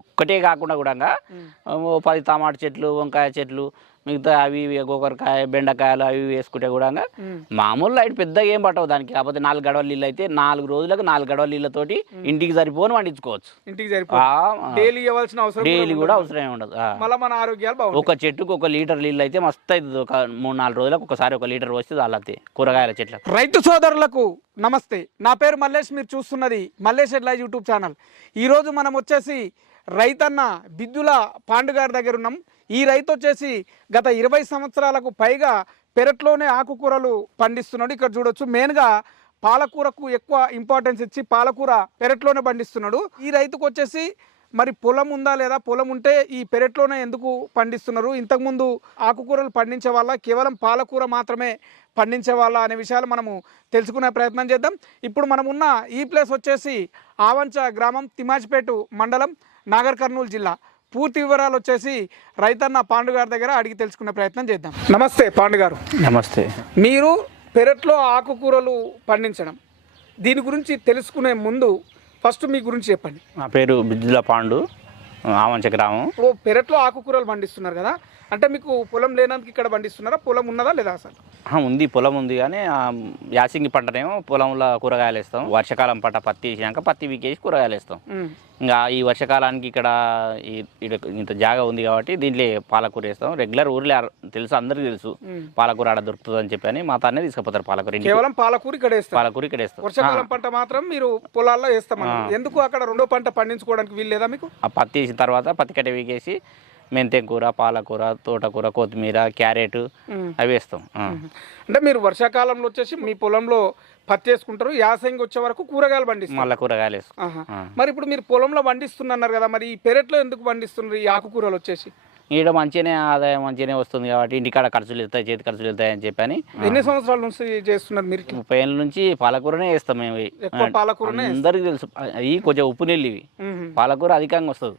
ఒక్కటే కాకుండా కూడా పది టమాటా చెట్లు వంకాయ చెట్లు మిగతా అవి ఇవి గోకరకాయ బెండకాయలు అవి వేసుకుంటే కూడా మామూలు లైట్ పెద్దగా ఏం పట్టవు దానికి. కాకపోతే నాలుగు గడవల నీళ్ళు అయితే నాలుగు రోజులకు నాలుగు గడవల నీళ్ళతోటి ఇంటికి సరిపోని వండించుకోవచ్చు. ఇంటికి డైలీ ఇవ్వాల్సిన అవసరం డైలీ కూడా అవసరం ఉండదు. మళ్ళీ మన ఆరోగ్యాలు ఒక చెట్టుకు ఒక లీటర్ నీళ్ళు అయితే మస్తు అవుతుంది. ఒక మూడు నాలుగు రోజులకు ఒకసారి ఒక లీటర్ వస్తే చాలతే కూరగాయల చెట్లకు. రైతు సోదరులకు నమస్తే. నా పేరు మల్లేష్ మీరు చూస్తున్నది మల్లేష్ ఎడ్ల యూట్యూబ్ ఛానల్. ఈరోజు మనం వచ్చేసి రైతన్న బిద్దుల పాండుగారి దగ్గర ఉన్నాం. ఈ రైతు వచ్చేసి గత ఇరవై సంవత్సరాలకు పైగా పెరట్లోనే ఆకుకూరలు పండిస్తున్నాడు. ఇక్కడ చూడొచ్చు మెయిన్గా పాలకూరకు ఎక్కువ ఇంపార్టెన్స్ ఇచ్చి పాలకూర పెరట్లోనే పండిస్తున్నాడు. ఈ రైతుకు వచ్చేసి మరి పొలం ఉందా లేదా? పొలం ఉంటే ఈ పెరట్లోనే ఎందుకు పండిస్తున్నారు? ఇంతకుముందు ఆకుకూరలు పండించే వాళ్ళ కేవలం పాలకూర మాత్రమే పండించే వాళ్ళ అనే విషయాలు మనము తెలుసుకునే ప్రయత్నం చేద్దాం. ఇప్పుడు మనం ఉన్న ఈ ప్లేస్ వచ్చేసి ఆవంచ గ్రామం తిమాజిపేట మండలం నాగర్ కర్నూలు జిల్లా. పూర్తి వివరాలు వచ్చేసి రైతన్న పాండు గారి దగ్గర అడిగి తెలుసుకునే ప్రయత్నం చేద్దాం. నమస్తే పాండు గారు. నమస్తే. మీరు పెరట్లో ఆకుకూరలు పండించడం. దీని గురించి తెలుసుకునే ముందు ఫస్ట్ మీ గురించి చెప్పండి. నా పేరు బిజ్జుల పాండు ఆమంచ గ్రామం. ఇప్పుడు పెరట్లో ఆకుకూరలు పండిస్తున్నారు కదా? అంటే మీకు పొలం లేనందుకు ఇక్కడ పండిస్తున్నారా? పొలం ఉన్నదా లేదా అసలు? ఉంది పొలం ఉంది కానీ యాసింగి పంటనేమో పొలంలో కూరగాయలు వేస్తాం. వర్షాకాలం పంట పత్తి వేసినాక పత్తి వీకేసి కూరగాయలు వేస్తాం. ఇంకా ఈ వర్షాకాలానికి ఇక్కడ ఇంత జాగా ఉంది కాబట్టి దీంట్లో పాలకూర వేస్తాం. రెగ్యులర్ ఊర్లో తెలుసు అందరికీ తెలుసు. పాలకూర ఆడ దొరుకుతుంది అని చెప్పి అని మా తానే తీసుకుపోతారు పాలకూర. కేవలం పాలకూర ఇక్కడ పాలకూర ఇక్కడ వేస్తాం వర్షాకాలం పంట మాత్రం మీరు పొలాల్లో వేస్తామన్నారు. ఎందుకు అక్కడ రెండో పంట పండించుకోవడానికి వీలు లేదా మీకు? ఆ పత్తి వేసిన తర్వాత పత్తి కట్ట వీకేసి మెంతెం కూర పాలకూర తోటకూర కొత్తిమీర క్యారెట్. అవి వేస్తాం. అంటే మీరు వర్షాకాలంలో వచ్చేసి మీ పొలంలో పత్తి వేసుకుంటారు యాసంగి వచ్చే వరకు కూరగాయలు పండిస్తారు. మళ్ళీ కూరగాయలు. ఆ. మరి ఇప్పుడు మీరు పొలంలో పండిస్తున్నారు కదా మరి ఈ పెరట్లో ఎందుకు పండిస్తున్నారు ఈ ఆకుకూరలు వచ్చేసి? ఈడ మంచిగానే ఆదాయం మంచిగానే వస్తుంది కాబట్టి ఇంటికాడ ఖర్చులు వెళ్తాయి చేతి ఖర్చులు వెళ్తాయి అని చెప్పని. ఎన్ని సంవత్సరాల నుంచి చేస్తున్నారు మీరు? ముప్పై ఏళ్ళ నుంచి పాలకూరనే వేస్తాం మేము. పాలకూరనే అందరికి తెలుసు. అవి కొంచెం ఉప్పు నీళ్ళు ఇవి. పాలకూర అధికంగా వస్తుంది.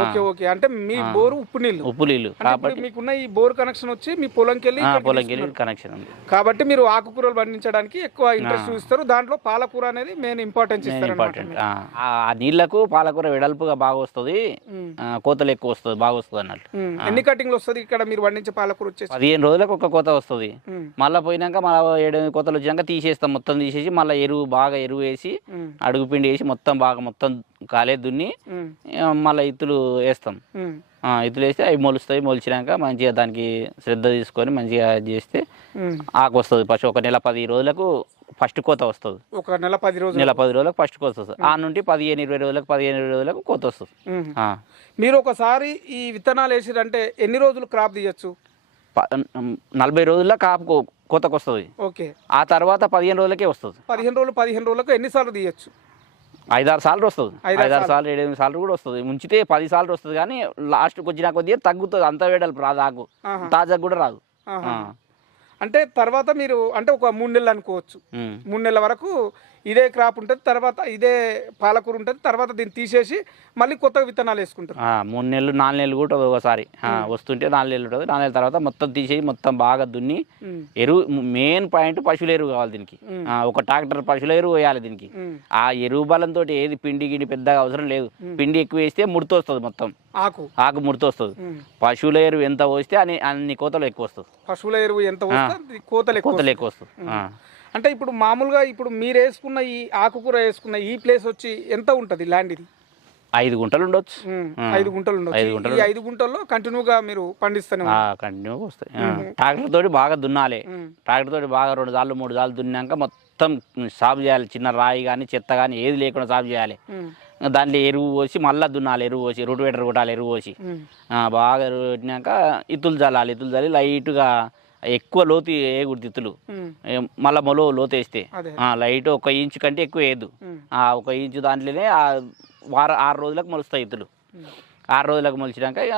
Okay okay. అంటే మీ బోరు ఉప్పు నీళ్ళు. ఉప్పు నీళ్ళు. కాబట్టి మీకున్న ఈ బోర్ కనెక్షన్ వచ్చి మీ పొలంకి వెళ్ళి పొలంకి. వెళ్ళి కనెక్షన్ ఉంది. కాబట్టి మీరు ఆకుకూరలు పండించడానికి ఎక్కువ ఇంట్రెస్ట్ చూపిస్తారు. దాంట్లో పాలకూర అనేది మెయిన్ ఇంపార్టెన్స్ ఇస్తారు ఇంపార్టెంట్ ఆ నీళ్ళకు పాలకూర వెడల్పుగా బాగా వస్తుంది కోతలు ఎక్కువ వస్తుంది బాగా వస్తుంది అన్నట్టు ఎన్ని కటింగ్లు వస్తుంది ఇక్కడ మీరు పండించే పాలకూర వచ్చేసి? పదిహేను రోజులకు ఒక కోత వస్తుంది. మళ్ళీ పోయినాక మళ్ళీ ఏడు కోతలు వచ్చినాక తీసేస్తాం. మొత్తం తీసేసి మళ్ళీ ఎరువు బాగా ఎరువు వేసి మ్మ్. అడుగు పిండి వేసి మొత్తం బాగా మొత్తం కాలే దున్ని. మళ్ళీ ఇత్తులు వేస్తాం. ఇత్తులు వేస్తే అవి మొలుస్తాయి మొలిచినాక మంచిగా దానికి శ్రద్ధ తీసుకొని మంచిగా చేస్తే. ఆకు వస్తుంది. ఫస్ట్ ఒక నెల పది రోజులకు ఫస్ట్ కోత వస్తుంది. ఒక నెల పది రోజులు నెల పది రోజులకు ఫస్ట్ కోత వస్తుంది. ఆ నుండి పదిహేను ఇరవై రోజులకు పదిహేను ఇరవై రోజులకు కోత వస్తుంది. మీరు ఒకసారి ఈ విత్తనాలు వేసిరంటే ఎన్ని రోజులు క్రాప్ తీయచ్చు? నలభై రోజుల్లో కాపు కోతకు వస్తుంది. ఓకే. ఆ తర్వాత పదిహేను రోజులకే వస్తుంది. పదిహేను రోజులు పదిహేను రోజులకు ఎన్నిసార్లు తీయచ్చు? ఐదారు సార్లు వస్తుంది. ఐదారు సార్లు ఏడు ఎనిమిది సార్లు కూడా వస్తుంది. ముంచితే పది సార్లు వస్తుంది కానీ లాస్ట్కి వచ్చిన కొద్దిగా తగ్గుతుంది. అంత వేడలు రాదు ఆకు ఆహా. తాజా కూడా రాదు. అంటే తర్వాత మీరు అంటే ఒక మూడు నెలలు అనుకోవచ్చు. మూడు నెలల వరకు ఇదే క్రాప్ ఉంటుంది తర్వాత ఇదే పాలకూర ఉంటుంది తర్వాత దీన్ని తీసేసి మళ్ళీ కొత్త విత్తనాలు వేసుకుంటారు. మూడు నెలలు నాలుగు నెలలు కూడా ఒకసారి. వస్తుంటే నాలుగు నెలలు ఉంటుంది నాలుగు నెలల తర్వాత మొత్తం తీసేసి మొత్తం బాగా దున్ని. ఎరువు మెయిన్ పాయింట్ పశువుల ఎరువు కావాలి దీనికి. ఒక ట్రాక్టర్ పశువుల ఎరువు వేయాలి దీనికి. ఆ ఎరువు బలంతో ఏది పిండి గిండి పెద్దగా అవసరం లేదు. పిండి ఎక్కువ వేస్తే ముడత వస్తుంది మొత్తం. ఆకు. ఆకు ముడత వస్తుంది. ఉమ్. పశువుల ఎరువు ఎంత పోస్తే అన్ని అన్ని కోతలు ఎక్కువ వస్తుంది. పశువుల ఎరువు ఎంత కోతలు ఎక్కువ కోతలు ఎక్కువ వస్తుంది. అంటే ఇప్పుడు మామూలుగా ఇప్పుడు మీరు వేసుకున్న ఈ ఆకుకూర వేసుకున్న ఈ ప్లేస్ వచ్చి ఎంత ఉంటుంది ల్యాండ్ ఇది? ఐదు గుంటలు ఉండొచ్చు. ఐదు గుంటలు ఐదు ఉండొచ్చు గుంటలు ఈ ఐదు గుంటల్లో కంటిన్యూగా మీరు పండిస్తూనే. కంటిన్యూగా వస్తాయి. ట్రాక్టర్ తోటి బాగా దున్నాలి. ట్రాక్టర్ తోటి బాగా రెండు సార్లు మూడు సార్లు దున్నాక మొత్తం సాగు చేయాలి. చిన్న రాయి కానీ చెత్త కానీ ఏది లేకుండా సాగు చేయాలి. దాంట్లో ఎరువు పోసి మళ్ళీ దున్నాలి. ఎరువు పోసి రూటివేటర్ కొట్టాలి ఎరువు పోసి. బాగా ఎరువు కొట్టినాక ఇత్తులు చల్లాలి. ఇత్తులు చల్లి లైట్గా ఎక్కువ లోతు వేయకూడదు. ఏ- మళ్ళా మొల లోతు వేస్తే లైట్ ఒక ఇంచు కంటే ఎక్కువ వేయద్దు ఒక ఇంచు దాంట్లోనే ఆ వార ఆరు రోజులకు మొలుస్తాయి ఇత్తులు. ఆరు రోజులకు మొలిచినాక ఇక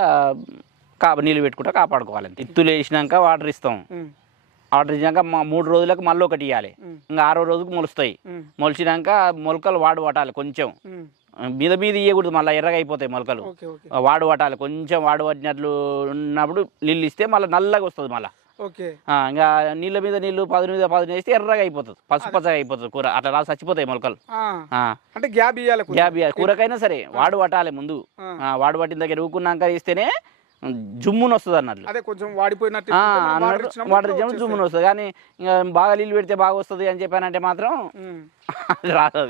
కాప నీళ్ళు పెట్టుకుంటా కాపాడుకోవాలి. ఇత్తులు వేసినాక వాటర్ ఇస్తాం. వాటర్ ఇచ్చినాక మా మూడు రోజులకు మళ్ళీ ఒకటి ఇవ్వాలి. ఇంకా ఆరో రోజుకు మొలుస్తాయి. మొలిచినాక మొలకలు వాడు పట్టాలి కొంచెం. మీద మీద ఇవ్వకూడదు మళ్ళీ ఎర్రగా అయిపోతాయి మొలకలు వాడు పట్టాలి కొంచెం వాడు పట్టినట్లు ఉన్నప్పుడు నీళ్ళు ఇస్తే మళ్ళీ నల్లగా వస్తుంది మళ్ళీ ఇంకా నీళ్ళ మీద నీళ్ళు పది మీద పది వేస్తే ఎర్రగా అయిపోతుంది. పసుపు పచ్చగా అయిపోతుంది కూర. అట్లా చచ్చిపోతాయి మొలకలు. అంటే గ్యాప్ ఇవ్వాలి. గ్యాప్ ఇయ్యాలి. కూరకైనా సరే వాడు పట్టాలి ముందు. వాడు పట్టిన దగ్గర ఊకున్నాక ఇస్తేనే జుమ్మును వస్తుంది అన్నట్లు. అదే కొంచెం వాడిపోయినట్టు. వాటర్ ఇచ్చినప్పుడు. జుమ్మును వస్తుంది. కానీ ఇంకా బాగా నీళ్ళు పెడితే బాగా వస్తుంది అని చెప్పానంటే మాత్రం రాదు.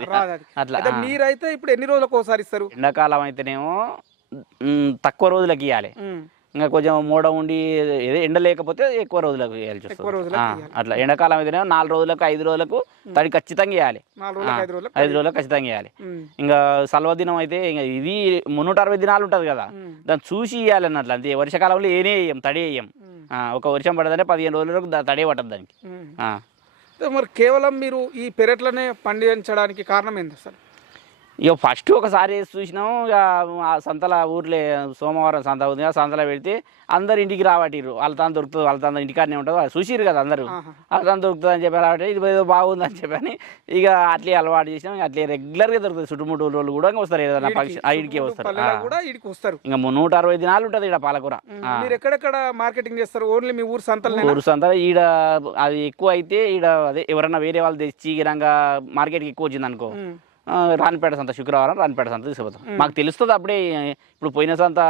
అట్లా. మీరైతే ఇప్పుడు ఎన్ని రోజులకు ఒకసారి ఇస్తారు? ఎండాకాలం అయితేనేమో తక్కువ రోజులకి ఇవ్వాలి. ఇంకా కొంచెం మూడ ఉండి ఏదో ఎండ లేకపోతే ఎక్కువ రోజులకు వేయాల్సి వస్తుంది. ఆ, ఇయ్యాలి. అట్లా. ఎండాకాలం అయితేనేమో నాలుగు రోజులకు ఐదు రోజులకు తడి ఖచ్చితంగా వేయాలి. ఐదు రోజులకు ఖచ్చితంగా వేయాలి. ఇంకా సల్వ దినం అయితే ఇంకా ఇది మున్నూట అరవై దినాలు ఉంటుంది కదా. దాన్ని చూసి ఇవ్వాలి అన్నట్లు. అంతే వర్షాకాలంలో ఏనే వేయం తడి వేయం. ఒక వర్షం పడదంటే పదిహేను రోజులకు దా- తడే పట్టదు దానికి. అయితే మరి కేవలం మీరు ఈ పెరట్లనే పండించడానికి కారణం ఏంటి సార్? ఇక ఫస్ట్ ఒకసారి చూసినాం ఇక ఆ సంతల ఊర్లే సోమవారం సంత ఉంది ఆ సంతలో పెడితే అందరు ఇంటికి రావట్టిరు వాళ్ళ తాను దొరుకుతుంది వాళ్ళ తాను ఇంటికాడనే ఉంటుంది వాళ్ళు చూసిరు కదా అందరూ. వాళ్ళ తాను దొరుకుతుంది అని చెప్పి రావట్టే ఇది ఏదో బాగుంది అని చెప్పని ఇక అట్లే అలవాటు చేసినాం. ఇక అట్లే రెగ్యులర్గా దొరుకుతుంది. చుట్టుముట్టు రోజులు కూడా వస్తారు ఏదైనా ఫంక్షన్ ఆ ఇంటికి వస్తారు. ఇడికి వస్తారు. ఇంకా నూట అరవై దినాలు ఉంటుంది ఇక్కడ పాలకూర. మీరు ఎక్కడెక్కడ మార్కెటింగ్ చేస్తారు? ఓన్లీ మీ ఊరు సంతలనే ఊరు సంత ఈడ అది ఎక్కువ అయితే ఈడ అదే ఎవరన్నా వేరే వాళ్ళు తెచ్చి గిరంగా మార్కెట్కి ఎక్కువ వచ్చింది అనుకో రానిపేట సంత శుక్రవారం రానిపేట సంత తీసుకుపోతాం. మాకు తెలుస్తుంది అప్పుడే ఇప్పుడు పోయిన సంత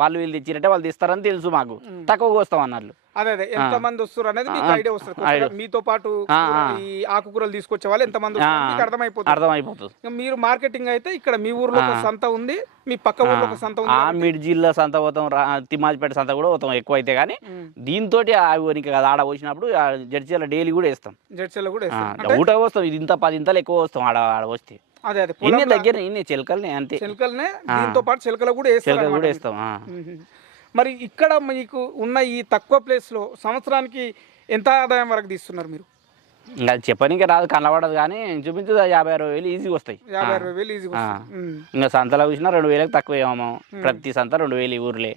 వాళ్ళు వీళ్ళు తెచ్చినట్టే వాళ్ళు తీస్తారని తెలుసు మాకు. తక్కువగా వస్తాం అన్నట్లు అదే అదే. ఎంత మంది వస్తారు అనేది మీకు ఐడియా వస్తుంది. మీతో పాటు. ఈ ఆకుకూరలు తీసుకొచ్చే వాళ్ళు ఎంత మంది మీకు అర్థమైపోతుంది. అర్థమైపోతుంది. మీరు మార్కెటింగ్ అయితే ఇక్కడ మీ ఊర్లో ఒక సంత ఉంది మీ పక్క ఊర్లో ఒక సంత ఉంది ఆ మిడ్ జిల్లా సంత పోతాం తిమ్మాజిపేట సంత కూడా పోతాం ఎక్కువ అయితే కానీ. దీంతో అవి కదా ఆడ పోసినప్పుడు జడ్జీల డైలీ కూడా వేస్తాం. జడ్చల్లో కూడా ఊట వస్తాం ఇది ఇంత పది ఇంతలు ఎక్కువ వస్తాం ఆడ ఆడ వస్తే అదే అదే. ఇన్ని దగ్గర ఇన్ని చిలకల్ని అంతే. చిలకలనే దీంతో పాటు చిలకలు కూడా చిలకలు కూడా. వేస్తాం. మరి ఇక్కడ మీకు ఉన్న ఈ తక్కువ ప్లేస్లో సంవత్సరానికి ఎంత ఆదాయం వరకు తీస్తున్నారు మీరు? ఇంకా అది చెప్పనీకి రాదు కనబడదు కానీ చూపించదు యాభై అరవై వేలు ఈజీగా వస్తాయి. యాభై అరవై వేలు ఈజీగా ఆ. ఇంకా సంతలో చూసినా రెండు వేలకు తక్కువ ఏమో. ప్రతి సంత రెండు వేలు ఈ ఊర్లే.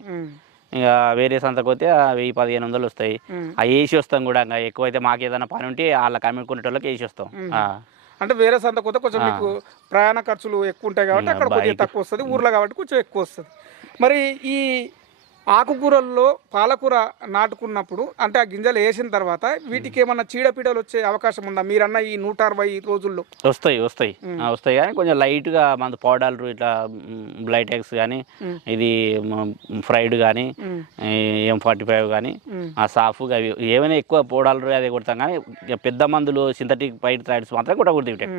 ఇంకా వేరే సంతకు పోతే ఆ వెయ్యి పదిహేను వందలు వస్తాయి. అవి వేసి వస్తాం కూడా ఇంకా ఎక్కువైతే మాకు ఏదైనా పని ఉంటే వాళ్ళకి అమ్ముకునేటోళ్ళకి వేసి వస్తాం. ఆ. అంటే వేరే సంత కొత్త కొంచెం మీకు ప్రయాణ ఖర్చులు ఎక్కువ ఉంటాయి కాబట్టి అక్కడ కొద్దిగా తక్కువ వస్తుంది ఊర్లో కాబట్టి కొంచెం ఎక్కువ వస్తుంది. మరి ఈ ఆకుకూరల్లో పాలకూర నాటుకున్నప్పుడు అంటే ఆ గింజలు వేసిన తర్వాత వీటికి ఏమన్నా చీడపీడలు వచ్చే అవకాశం ఉందా? మీరన్న ఈ నూట అరవై రోజుల్లో. వస్తాయి వస్తాయి. వస్తాయి కానీ కొంచెం లైట్గా మన పౌడర్లు ఇట్లా బ్లైటెక్స్ కానీ ఇది ఫ్రైడ్ కానీ. ఎం ఫార్టీ ఫైవ్ కానీ. ఆ సాఫ్ అవి ఏమైనా ఎక్కువ పౌడర్లు అదే కొడతాం కానీ పెద్ద మందులు సింథటిక్ పైడ్ థ్రైడ్స్ మాత్రం కొట్టకూడదు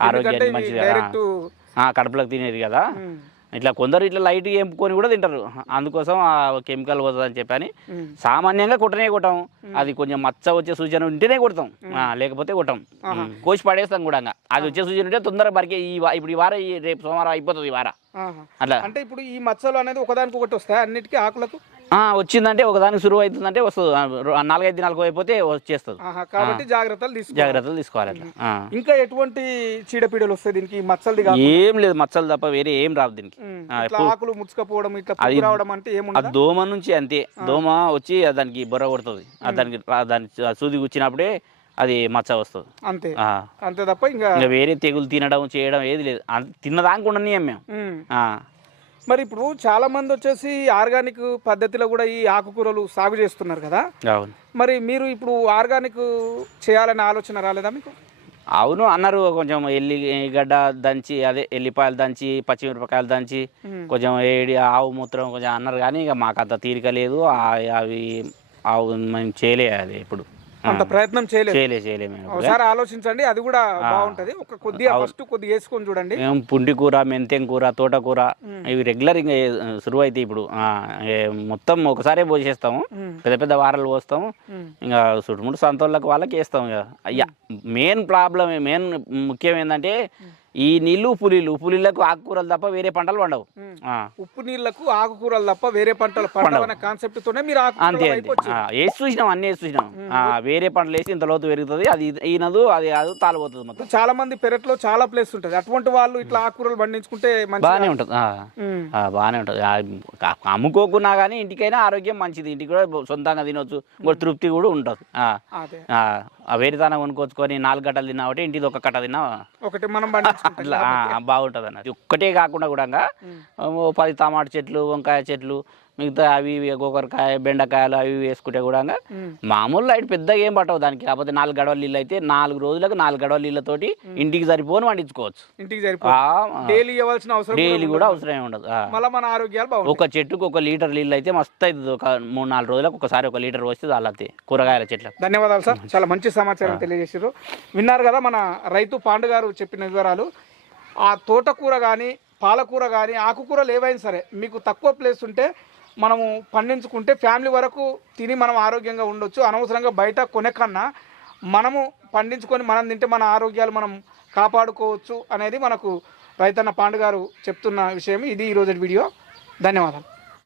ఆరోగ్యానికి మంచిది. కడుపులోకి తినేది కదా. ఇట్లా కొందరు ఇట్లా లైట్ ఎంపుకొని కూడా తింటారు. అందుకోసం ఆ కెమికల్ పోతుంది అని చెప్పని. సామాన్యంగా కొట్టనే కొట్టాం. అది కొంచెం మచ్చ వచ్చే సూచన ఉంటేనే కొడతాం. ఆ, లేకపోతే కొట్టాం. కోసి పడేస్తాం కూడా. అది వచ్చే సూచన ఉంటే తొందరగా బరికే ఈ ఇప్పుడు ఈ వారం రేపు సోమవారం అయిపోతుంది ఈ వారం. అట్లా. అంటే ఇప్పుడు ఈ మచ్చలు అనేది ఒకదానికి ఒకటి వస్తాయి? అన్నిటికీ ఆకులకు? వచ్చిందంటే ఒకదానికి సురువు అవుతుందంటే వస్తుంది. నాలుగైదు దినాలకు అయిపోతే వచ్చేస్తుంది. కాబట్టి జాగ్రత్తలు తీసుకోవాలి. జాగ్రత్తలు తీసుకోవాలి అట్లా. ఇంకా ఎటువంటి చీడపీడలు వస్తాయి దీనికి? కాదు ఏం లేదు మచ్చలు తప్ప వేరే ఏం రాదు దీనికి. ఆకులు ముచ్చుకపోవడం ఇట్లా రావడం అంటే ఆ ఏముండదు దోమ నుంచి అంతే. దోమ వచ్చి దానికి బొర్ర కొడుతుంది. దానికి దాని సూది కూర్చినప్పుడే అది మచ్చ వస్తుంది. అంతే. అంతే తప్ప ఇంకా వేరే తెగులు తినడం చేయడం ఏది లేదు. అంత- తిన్నదాకా ఉండనియం మేము. మరి ఇప్పుడు చాలా మంది వచ్చేసి ఆర్గానిక్ పద్ధతిలో కూడా ఈ ఆకుకూరలు సాగు చేస్తున్నారు కదా. అవును. మరి మీరు ఇప్పుడు ఆర్గానిక్ చేయాలనే ఆలోచన రాలేదా మీకు? అవును అన్నారు. కొంచెం ఎల్లిగడ్డ దంచి అదే ఎల్లిపాయలు దంచి పచ్చిమిరపకాయలు దంచి. కొంచెం ఏడి ఆవు మూత్రం కొంచెం అన్నారు కానీ ఇక మాకు అంత తీరిక లేదు. అవి ఆవు మేము చేయలే అది ఇప్పుడు. అంత ప్రయత్నం చేయలేదు. చేయలే చేయలే మేము ఇప్పుడు. ఒకసారి ఆలోచించండి అది కూడా బాగుంటది. ఒక కొద్దిగా ఫస్ట్ కొద్దిగా వేసుకొని చూడండి. మేము పుంటి కూర మెంతెం కూర తోటకూర ఇవి రెగ్యులర్ ఇంకా సురువు అయితే ఇప్పుడు ఆ, ఏ మొత్తం ఒకసారే పోసేస్తాము. పెద్ద పెద్ద వారాలు పోస్తాము. ఇంకా చుట్టుముట్టు సంతోళ్ళకి వాళ్ళకి వేస్తాం ఇక. అయ్యా మెయిన్ ప్రాబ్లం మెయిన్ ముఖ్యం ఏంటంటే ఈ నీళ్ళు పులిలు పులిలకు ఆకుకూరలు తప్ప వేరే పంటలు పండవు. ఉప్పు నీళ్ళకు ఆకుకూరలు తప్ప వేరే పంటలు కాన్సెప్ట్ తోనే మీరు అంతే వేసి చూసినాం అన్ని వేసి చూసినాం. వేరే పంటలు వేసి ఇంత లోతు పెరుగుతుంది అది ఈనదు అది అది తాలిపోతుంది మొత్తం. చాలా మంది పెరట్లో చాలా ప్లేస్ ఉంటుంది. అటువంటి వాళ్ళు ఇట్లా ఆకుకూరలు పండించుకుంటే బాగానే ఉంటుంది. బాగానే ఉంటుంది. అమ్ముకోకున్నా కానీ ఇంటికైనా ఆరోగ్యం మంచిది. ఇంటికి కూడా సొంతంగా తినొచ్చు. ఇంకో తృప్తి కూడా ఉంటుంది. వేరుతాన కొనుక్కొచ్చుకొని నాలుగు గట్టలు తిన్నా ఒకటి ఇంటిది ఒక కట్ట తిన్నా. ఒకటి మనం అట్లా బాగుంటుంది అన్నది ఒక్కటే కాకుండా కూడా పది టమాటా చెట్లు వంకాయ చెట్లు మిగతా అవి ఇవి గోకరకాయ బెండకాయలు అవి వేసుకుంటే కూడా మామూలు లైట్ పెద్దగా ఏం పట్టవు దానికి. కాకపోతే నాలుగు గడవల నీళ్ళు అయితే నాలుగు రోజులకు నాలుగు గడవల నీళ్ళతోటి ఇంటికి సరిపోని వండించుకోవచ్చు. ఇంటికి డైలీ ఇవ్వాల్సిన అవసరం డైలీ కూడా అవసరం ఉండదు. మళ్ళీ మన ఆరోగ్యాలు ఒక చెట్టుకు ఒక లీటర్ నీళ్ళు అయితే మస్తు అవుతుంది. ఒక మూడు నాలుగు రోజులకు ఒకసారి ఒక లీటర్ వస్తే చాలతే కూరగాయల చెట్లకు. ధన్యవాదాలు సార్. చాలా మంచి సమాచారం తెలియజేసారు విన్నారు కదా మన రైతు పాండు గారు చెప్పిన వివరాలు. ఆ తోటకూర కానీ పాలకూర కానీ ఆకుకూరలు ఏవైనా సరే మీకు తక్కువ ప్లేస్ ఉంటే మనము పండించుకుంటే ఫ్యామిలీ వరకు తిని మనం ఆరోగ్యంగా ఉండొచ్చు. అనవసరంగా బయట కొనే కన్నా మనము పండించుకొని మనం తింటే మన ఆరోగ్యాలు మనం కాపాడుకోవచ్చు అనేది మనకు రైతన్న పాండు గారు చెప్తున్న విషయం ఇది ఈరోజు వీడియో. ధన్యవాదాలు.